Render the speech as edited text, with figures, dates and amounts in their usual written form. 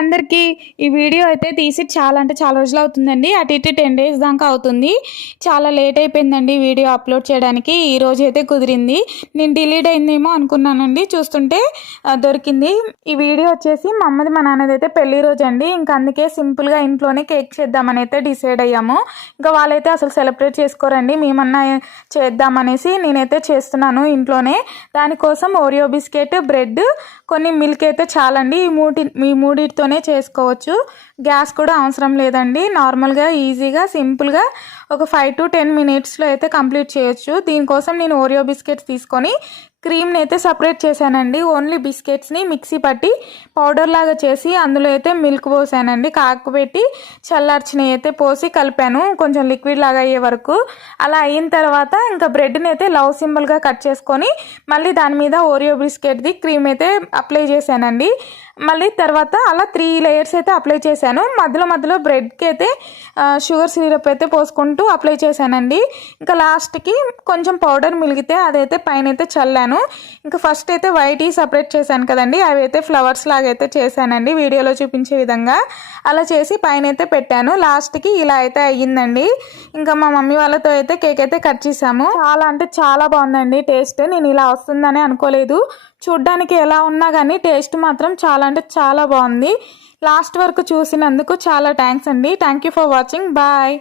అందరికీ ఈ వీడియో అయితే తీసి చాలా అంటే చాలా రోజులు అవుతుందండి. అటు ఇటు 10 డేస్ దాకా అవుతుంది. చాలా లేట్ అయిపోయిందండి వీడియో అప్లోడ్ చేయడానికి. ఈ రోజు అయితే కుదిరింది. నేను డిలీట్ అయిందేమో అనుకున్నానండి, చూస్తుంటే దొరికింది. ఈ వీడియో వచ్చేసి మా అమ్మది మా నాన్నది అయితే పెళ్లి రోజు అండి. ఇంకా అందుకే సింపుల్గా ఇంట్లోనే కేక్ చేద్దామని అయితే డిసైడ్ అయ్యాము. ఇంకా వాళ్ళైతే అసలు సెలబ్రేట్ చేసుకోరండి, మేమన్నా చేద్దామనేసి నేనైతే చేస్తున్నాను ఇంట్లోనే. దానికోసం ఓరియో బిస్కెట్, బ్రెడ్, కొన్ని మిల్క్ అయితే చాలండి. ఈ మూడిటితోనే చేసుకోవచ్చు. గ్యాస్ కూడా అవసరం లేదండి. నార్మల్గా ఈజీగా సింపుల్గా ఒక 5 to 10 మినిట్స్లో అయితే కంప్లీట్ చేయొచ్చు. దీనికోసం నేను ఓరియో బిస్కెట్స్ తీసుకొని క్రీమ్ని అయితే సపరేట్ చేశానండి. ఓన్లీ బిస్కెట్స్ని మిక్సీ పట్టి పౌడర్ లాగా చేసి అందులో అయితే మిల్క్ పోసానండి. కాకపెట్టి చల్లార్చినవి అయితే పోసి కలిపాను కొంచెం లిక్విడ్ లాగా అయ్యే వరకు. అలా అయిన తర్వాత ఇంకా బ్రెడ్ని అయితే లవ్ సింబల్గా కట్ చేసుకొని మళ్ళీ దాని మీద ఓరియో బిస్కెట్ది క్రీమ్ అయితే అప్లై చేశానండి. మళ్ళీ తర్వాత అలా 3 లేయర్స్ అయితే అప్లై చేశాను. మధ్యలో బ్రెడ్కి అయితే షుగర్ సిరప్ అయితే పోసుకుంటూ అప్లై చేశానండి. ఇంకా లాస్ట్కి కొంచెం పౌడర్ మిలిగితే అదైతే పైన అయితే చల్లాను. ఇంకా ఫస్ట్ అయితే వైట్ సపరేట్ చేశాను కదండి, అవి అయితే ఫ్లవర్స్ లాగా అయితే చేశానండి వీడియోలో చూపించే విధంగా. అలా చేసి పైన అయితే పెట్టాను. లాస్ట్కి ఇలా అయితే అయ్యిందండి. ఇంకా మా మమ్మీ వాళ్ళతో అయితే కేక్ అయితే కట్ చేసాము. చాలా అంటే చాలా బాగుందండి టేస్ట్. నేను ఇలా వస్తుందని అనుకోలేదు. చూడ్డానికి ఎలా ఉన్నా కానీ టేస్ట్ మాత్రం చాలా అంటే చాలా బాగుంది. లాస్ట్ వరకు చూసినందుకు చాలా థ్యాంక్స్ అండి. Thank you for watching. Bye.